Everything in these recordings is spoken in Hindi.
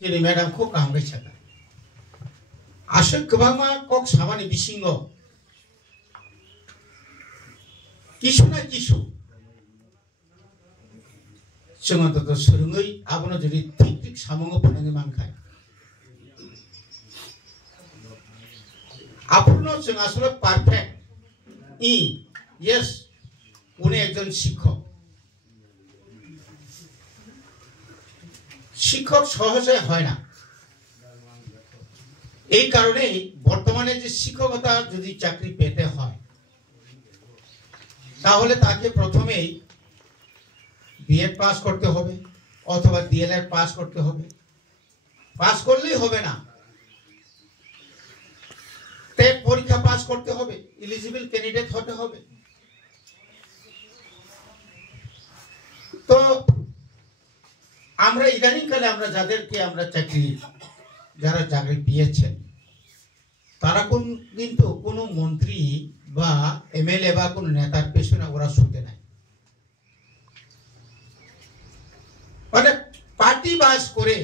Jadi madam ko kaham gai chaka. Asal kebama kok sama ni bisingo. Kisu na kisu. Jangan tu serungai abang jadi tik samongo panengi mangkai. Apuno jangan asal perfect. Yes, unih ekজন শিক্ষক শিক্ষক সহজে হয় না এই কারণে বর্তমানে যে শিক্ষকতা যদি চাকরি পেতে হয় তাহলে তাকে প্রথমেই বিএড পাস করতে হবে অথবা ডিএলএড পাস করতে হবে পাস করলেই হবে না টেট পরীক্ষা পাস করতে হবে এলিজিবল ক্যান্ডিডেট হতে হবে তো আমরা ইদানিংকালে আমরা যাদেরকে আমরা যারা চাকরি পেয়েছেন তারা কিন্তু কোনো মন্ত্রী বা এমএলএ বা কোনো নেতার পেছনে ওরা ছুটে নাই মানে পার্টি বাস করে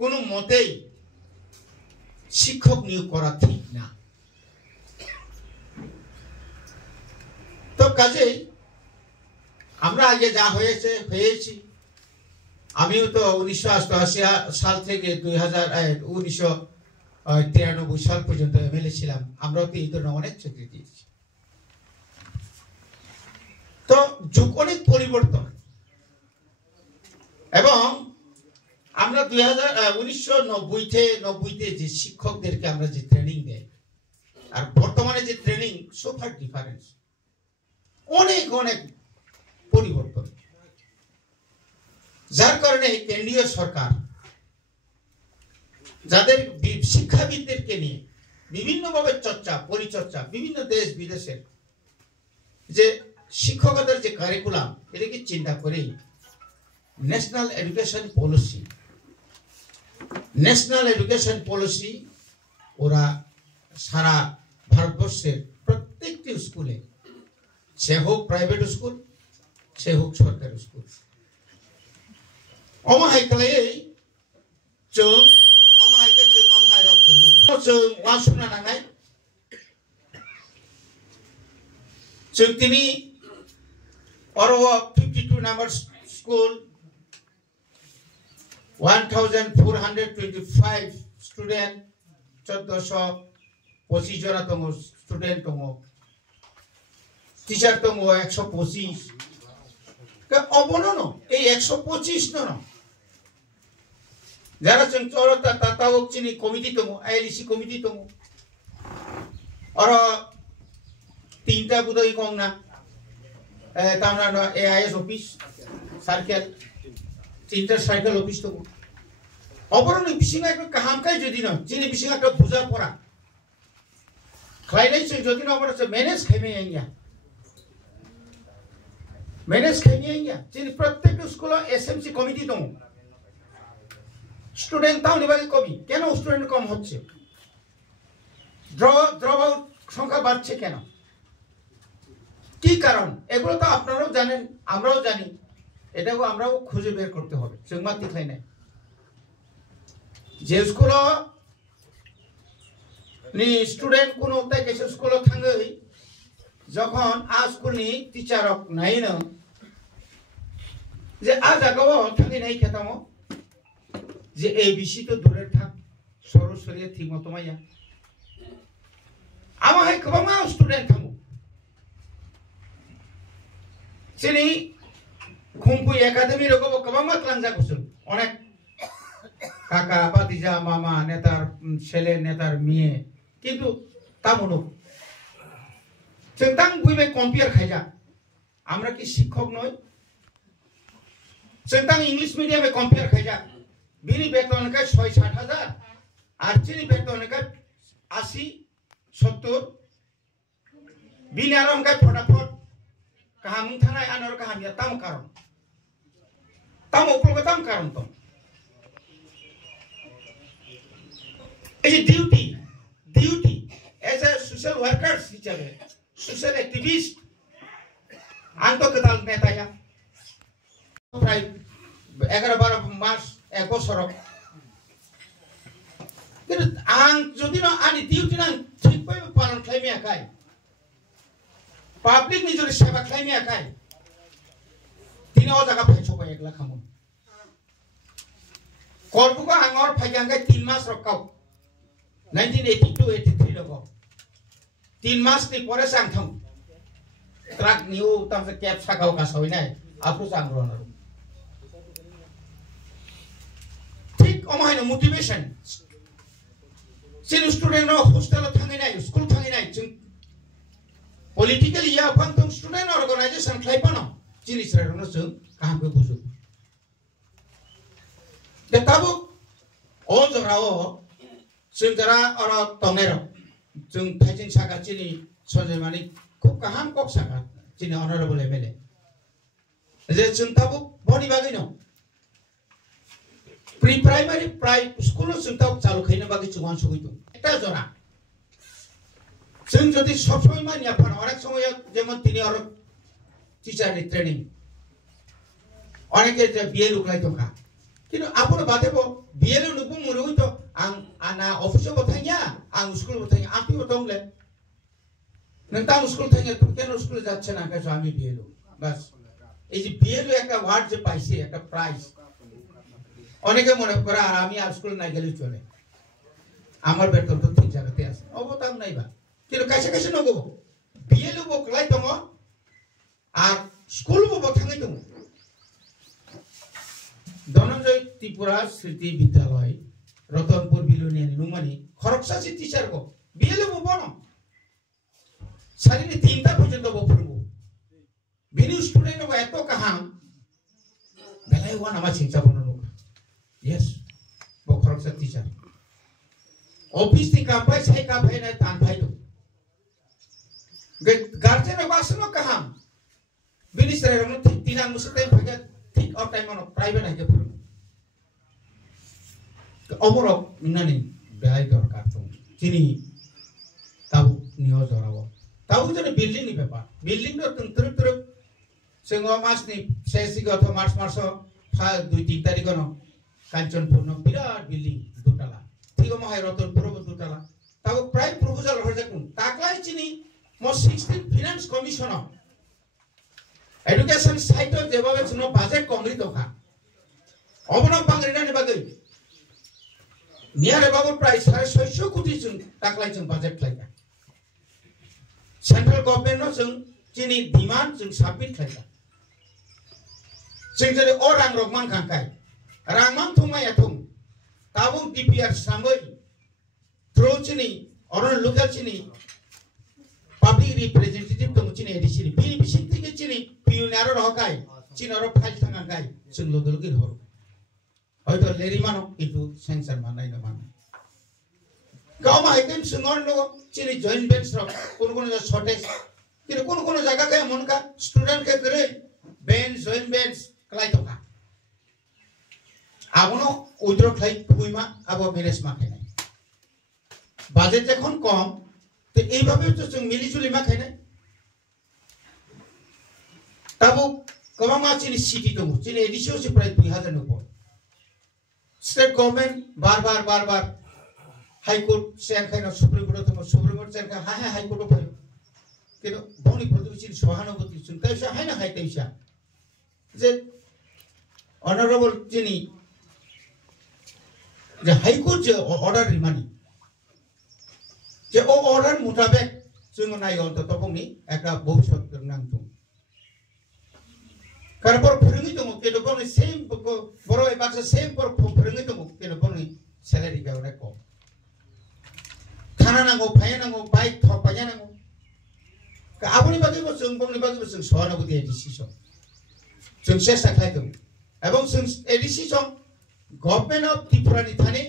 কোনো মতেই শিক্ষক নিয়োগ করা ঠিক না তো কাজেই আমরা আগে যা হয়েছি আমিও তো 1988 সাল থেকে 1993 সাল পর্যন্ত এমএলএ ছিলাম আমরাও তো এই ধরনের অনেক চাকরি দিয়েছি তো যুগ অনেক পরিবর্তন এবং আমরা 1990 যে শিক্ষকদেরকে আমরা যে ট্রেনিং দেই আর বর্তমানে যে ট্রেনিং সোফার ডিফারেন্স অনেক অনেক পরিবর্তন যার কারণে কেন্দ্রীয় সরকার যাদের শিক্ষাবিদদেরকে নিয়ে বিভিন্নভাবে পরিচর্চা বিভিন্ন দেশ বিদেশের যে শিক্ষকতার যে কারিকুলাম এটাকে চিন্তা করে ন্যাশনাল এডুকেশন পলিসি ওরা সারা ভারতবর্ষের প্রত্যেকটি স্কুলে সে হোক প্রাইভেট স্কুল সে হোক সরকারি স্কুল অমাহাই কালে जों অমাহাইকে जों অমাহাই রক্ষণ जों ওয়াসুনা নাঙাই जों তিনি অরো 52 নাম্বার স্কুল 1425 স্টুডেন্ট 1425 জন দङ স্টুডেন্ট দङ টিচার দङ 125 কে অবনন এই 125 নন যারা চরতা তাতাওক চিনি কমিটি দङ আইএলসি কমিটি দङ আর তিনটা বুদই কংনা তামনা এআইএস অফিস সার্কেল তিনটা সার্কেল অফিস দङ অবরণ বিসিঙা একটা কাহামকাই যদি না চিনি বিসিঙা একটা বুঝা পড়া খাইলাই যদি না অবরণ ম্যানেজ খাইমে আইয়া ম্যানেজ খাইমে আইয়া চিনি প্রত্যেক স্কুলে এসএমসি কমিটি দङ স্টুডেন্ট তাও নিবাগে কবি কেন স্টুডেন্ট কম হচ্ছে ড্রপ আউট সংখ্যা বাড়ছে কেন কি কারণ এগুলো তো আপনারাও জানেন আমরাও জানি এটাও আমরাও খুঁজে বের করতে হবে সংবাদ দিখাই নাই যে স্কুল নি স্টুডেন্ট কোনো তাই কেসে স্কুল থাঙ্গই যখন আ স্কুলনি টিচার নাইনো যে আ জায়গাও থাকি নাই খেতামো যে এবিসি তো দূরের থাক সরাসরি ঠিক মতো মাইয়া আমার গোबां স্টুডেন্ট থামো চিনি খুমপু একাডেমি রকম গোबां ক্লাংজাগোসুন অনেক কাকা ভাতিজা মামা নেতার ছেলে নেতার মেয়ে কিন্তু তামুনো जों বুইবে কম্পেয়ার খাইজা আমরা কি শিক্ষক নই जों ইংলিশ মিডিয়ামে কম্পেয়ার খাইজা বিনি বেতন কা ৬-৭ হাজার আর চিনি বেতন কা ৮০-৭০ বিনি আরম কা ফটাফট কাহাম থানায় আনর কাহামিয়া তাম কারণ তাম উপলগতাম কারণ তো এই duty as a social worker হিসাবে সোশ্যাল অ্যাক্টিভিস্ট আন্তঃকতাল নেতায়া প্রায় 11-12 মাস 1 বছর কিন্তু আং যদি না আনি ডিউটি না ঠিক পাই পালন খাইমে আকাই পাবলিক নিজের সেবা খাইমে আকাই তিনি ও জায়গা ফাই সবাই একলা খামুন কলবুকা আঙর ফাইগাঙ্গাই 3 মাস রকাও 1982-83 রকাও 3 মাস নি পরে সাংথাম ট্রাক নিউ তামসে ক্যাব সাকাও কাসাই নাই আপু সাংরন ঠিক অমাইনো motivation sin student no hostel thangi nai school thangi nai chung politically ya pantong student organization khlaipano jinis ra no chung kaham ko buju de tabu on jorao chung jara ora tongero chung thaijing saka chini sonjay mani khub kaham kok saka chini honorable MLA je chung tabu boni bagi no pre primary school chung tabu chalu khaina bagi chungan sugoi এটা জরা जों যদি সব সময় মানি আপন অনেক সময় যেমন তিনি আর টিচার ট্রেনিং অনেকে যে বিএল উকলাই তোকা কিন্তু আপন বাদেব বিএল নুবু মুরু তো আং আনা অফিসে বথাইয়া আং স্কুল বথাইয়া আপনি বতংলে নন্তা স্কুল থাইয়া তুমি কেন স্কুলে যাচ্ছে না কাছে আমি বিএল বাস এই যে বিএল একটা ওয়ার্ড যে পাইছে একটা প্রাইজ অনেকে মনে করে আর আমি আর স্কুল না গেলে চলে আমার বেতন তো ঠিক জায়গাতে আছে অবতাম নাইবা কিন্তু কাছে কাছে নগো বিএল বো ক্লাই দङ আর স্কুল বো থাঙ্গি দङ ধনঞ্জয় ত্রিপুরা স্মৃতি বিদ্যালয় রতনপুর বিলুনিয়ানি নুমানি খরকসাসি টিচার গো বিএল বো বন সারিনি 3টা পর্যন্ত বো ফুরবো বিনি স্টুডেন্ট বো এত কাহাম বেলাই ওয়ান আমা চিন্তা বননো यस বো খরকসা টিচার ऑफिस ती कापाय साइ कापाय ना तान फाइ दो गार्जियन बासनो कहां मिनिस्टर रंग तिना मुसते भागा ठीक और टाइम न प्राइवेट आके फुर अमर नानि बेलाय दरकार तो तिनी ताबु नियो जराव ताबु जने बिल्डिंग नि पेपर बिल्डिंग न तंत्र तर सेंगो मास नि सेसिग अथ मार्च 2-3 तारिख न कांचनपुर न बिराट बिल्डिंग दुटाला ठीक महाय रतनपुर दुटाला ताबो प्राय प्रपोजल हरजाकुन ताकलाय चिनी म 16 फाइनेंस कमिशनर एडुकेशन साइट जेबाबे जनो बजेट कंग्री तोखा अबनो बांग्रिना नि बागै नियारे बाबो प्राय 650 कोटी जों ताकलाय जों बजेट खायगा सेंट्रल गवर्नमेंट नो जों चिनी डिमांड जों सबमिट खायगा जों जेरै अ रां रगमान खांखाय रांमान थुमाया थुम ताबुं DPR सामै थ्रोचिनी और लोकल चिनी पब्लिक रिप्रेजेंटेटिव दङ चिनी एडिसिनि बिनि बिसिंति के चिनी पिउनारो रहकाय चिनारो फाइल थांगाय जों लोगोलगि हर हयतो लेरिमानो किन्तु सेंसर मानाय न मान गावमा आइटेम सुंगर लो चिनी जॉइंट बेंच रो कोन शॉर्टेज किन्तु कोन जगह के मनका स्टूडेंट के करे बेंच जॉइंट बेंच क्लाइ तका आबनो उद्र खाइ पुइमा आबो मैनेज माखायनाय बाजेट जखन कम तो এইভাবে তো जों मिलिजुलि माखायनाय ताबो गोबां मानसिनि सिटी दङ चिनि एडिसिओ से प्राय 2000 नि ऊपर स्टेट गवर्नमेंट बार हाई कोर्ट सेन खायना सुप्रीम कोर्ट दङ supreme court Sen high court फायो किन्तु बनि प्रति सहानुभूति जों तैसा हायना हाय तैसा जे ऑनरेबल चिनि जे हाई कोर्ट जे ऑर्डर रिमानी जे ओ ऑर्डर मुताबिक जों नायो तो तपंनि एकटा भविष्यत नांगौ कारपर फोरोंगि दङ किन्तु बनि सेम बर' एबासो सेम पर फोरोंगि दङ किन्तु बनि सैलारि गावनाय कम खाना नांगौ फाया नांगौ बाइक थपाया नांगौ आबनि बागैबो जों बनि बागैबो जों सहानुभूति डिसिसन जों चेष्टा खालामदों एवं जों डिसिसन गवर्नमेंट ऑफ त्रिपुरानि थाने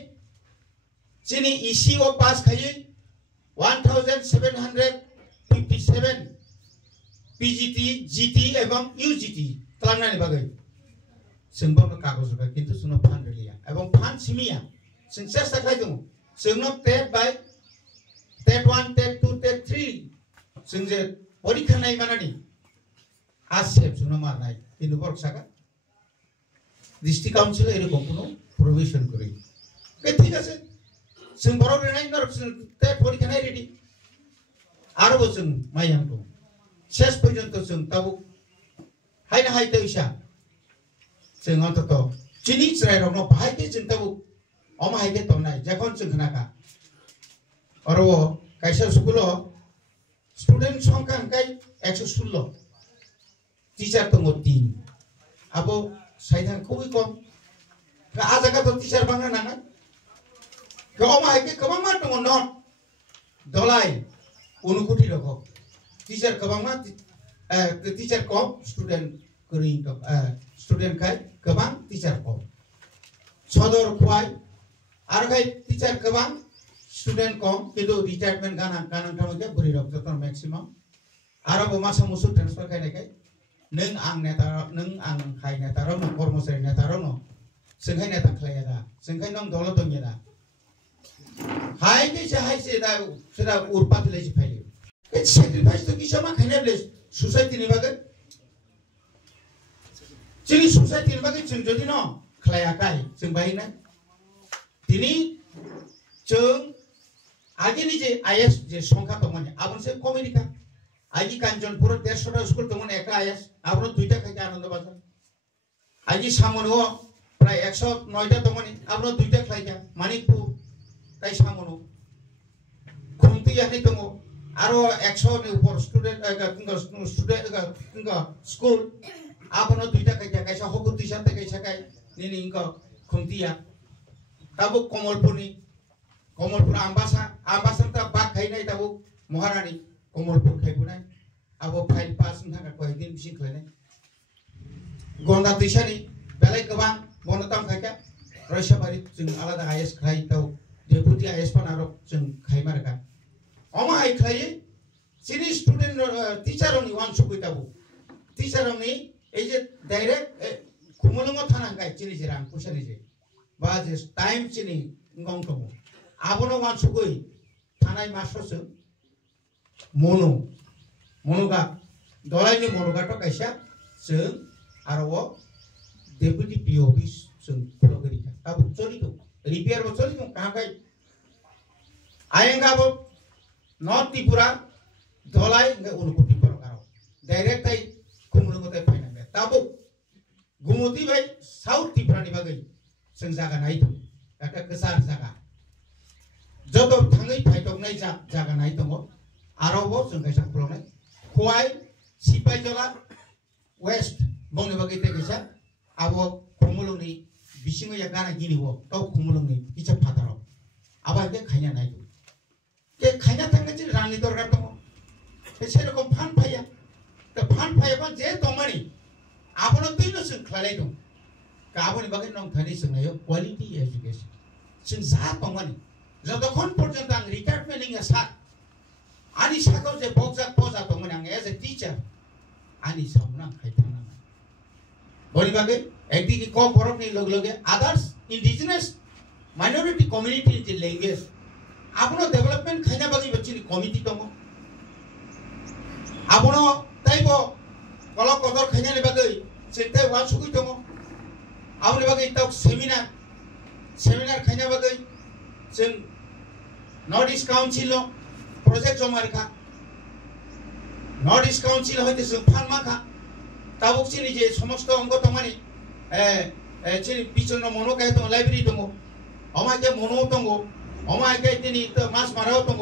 चिनि ECO पास खायै 1757 PGT GT एवं UGT खालामनानै बागै जों बावनो कागज होबाय किन्तु जोंनो फान्ड गैया एवं फान्ड सिमिया जों चेष्टा खालामदों जोंनो टेट 1 टेट 2 टेट 3 जों जे परीक्षा नाय मानानि आसेप जोंनो मारनाय किन्तु बरसागा डिस्ट्रिक्ट काउन्सिल एरकम कोनो प्रविजन करे बे ठीक আছে जों बर' रोंनाय नर जों टे परीक्षा नाय रेडी आरो जों मायां दं शेष पर्यन्त जों ताबु हायना हायते इसा जों अन्तत चिनि चिराय रंनो बाहायके जों ताबु अमा हायके तनाय जखन जों खनाका अरो कायसा स्कुलो स्टूडेंट संख्या अंकाय 116 टीचर दङ 3 आबो साइदां खुबै कम आ जागा तो टीचर बांगा नाङा अमा हायके गोबां मा दङ नट दलाय उनुकुथि रख टीचर गोबां मा टीचर कम स्टूडेंट गरि स्टूडेंट खाय गोबां टीचर कम सदर खुवाय आरो खाय टीचर गोबां स्टूडेंट कम किन्तु रिटायरमेंट गाना थामके बोरै रख जतन मैक्सिमाम आरो बो मासा मुसु ट्रान्सफर खायनायखाय नों आं नेता नों आं खाय नेता रं कर्मचारी नेता रं जोंखाय नेता खालाया दा जोंखाय नों दौलत दङ दा हाय से दा सेदा उरपात लेजि फायो के सैक्रिफाइस तो किसमा खायना प्लेस सोसाइटी नि बागै जोंनि सोसाइटी नि बागै जों जदि न खालायाखाय जों बायना दिनै जों आगेनि जे आईएस जे संख्या दंमोन आबन से कमेडिका आजि कांचनपुर 150 स्कुल दंमोन एक आईएस आबन दुइटा खायके आनंद बाजार आजि सामनो प्राय 109टा दंमोन आबन दुइटा खायके मानिकपुर ताई सामनो खुमतियानि दङ आरो 100 नि ऊपर स्टूडेंट स्कुल आबन दुइटा खायके कायसा हकु दिसा ते कायसा काय निनि इंक खुमतिया ताबो कमलपुर आम्बासा ता बाग खायनाय ताबो महारानी कमलपुर खायबुनाय आबो फाइल पास थाखा कय दिन बिसिं खायनाय गंगा दैसानि बेलाय गोबां बनताम खायका रैसाबारि जों आलादा आईएस खाय ताव डेपुटी आईएस पानारो जों खायमारका अमा हाय खायै सिनि स्टूडेंट टीचरनि वान सुगैताबो टीचरनि ए जे डाइरेक्ट खुमलंग थानांगाय चिनि जिरां कुसानि जे बा जे time Chini ngong tomo abono wan sugoi thanai masoso monoga dolai ni monoga to kaisa जों आरो डेपुटी पी ऑफिस जों फोरोंगिरि ताबो चली दं रिपेयर बो चली दं काहाय आयंगाबो नॉर्थ त्रिपुरा dolai nge उनुकुटि परकारो डाइरेक्ट ताई खुमलंगते फाइनांगे ताबो गुमति बाय साउथ त्रिपुरा नि बागै जों जागा नाय दं একটা गोसार जागा जत थाङै फाइदंनाय जागा नाय दङ आरोबो जों गायसा खुलंनाय खवाय सिपाइजला वेस्ट बंनि बागै तेगैसा आबो खुमलंनि बिसिङै या गाना गिनिबो ताव खुमलंनि किसा फादाराव आबाके खायना नाय दं के खायना थाङै जे रांनि दरकार दङ बे सेरकम फान फाया त फान फायाबा जे दंमानि आबोनो दैनो जों खालाय दं गाबोन बागै नों थानि सोंनायो क्वालिटी एजुकेशन जों जा दंमानि जतखन पर्यन्त आं रिटायरमेंट नि सा आनि साखौ जे बगजा पजा दंमोन आं एज ए टीचर आनि सामना खायथाना बनि बागै एकदिके को बरफनि लगे अदर्स इंडिजिनस माइनॉरिटी कम्युनिटी जे लैंग्वेज आपनो डेवलपमेंट खायना बागै बच्चिनि कमिटी दङ आपनो ताइबो कल कदर खायनानि बागै सेंताय वा सुगै दङ आवनि बागै ताव सेमिनार खायना बागै जों नॉर्थ ईस्ट काउंसिल प्रोजेक्ट जमारखा नॉर्थ ईस्ट काउंसिल हयते जों फानमाखा ताबुक चिनि जे समस्त अंग दंमानि चिनि पिछन मनो काय दं लाइब्रेरी दङ अमाके मनो दङ अमाके दिनि मास माराव दङ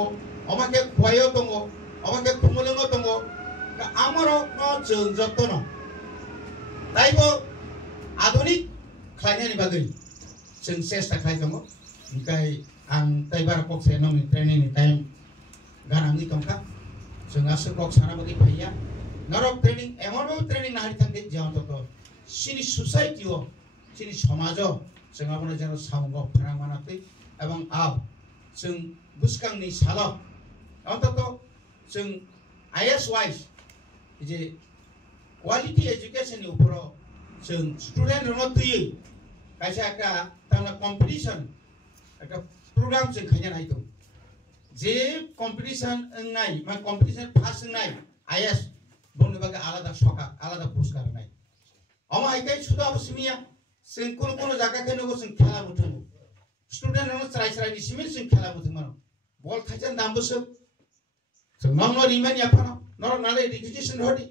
अमाके खुवायो दङ अमाके खुमलंग दङ आमरो न जों जतन ताइबो आधुनिक खायनानि बागै जों चेष्टा खालाय दङ ओमफ्राय आं ताइबार पक्से नंनि ट्रेनिंनि टाइम गानाङै दंखा जों आसो कक साना बागै फैया नरक ट्रेनिं एमनबो ट्रेनिं नाहारि थांदे जे अन्तत सिनि सोसाइटी सिनि समाज जों आबनो जेन साउंग फारां मानातै एवं आव जों बुसकांनि साल अन्तत जों आईएस वाइज जे क्वालिटी एजुकेशन नि ऊपर जों स्टूडेंट रनो तैयै कायसा का ताना कम्पिटिशन একটা प्रोग्राम जों खायना नाय दं जे कम्पिटिशन नाय मा कम्पिटिशन पास नाय आईएस बंनि बागै आलादा सका आलादा पुरस्कार नाय अमा हायकाय सुदा बसमिया जों कोन जागा खायनो जों खेला मुथुमो student no try ni simil sim khela buting mano ball thajan dam busuk so nong no riman ya phano no nale education hodi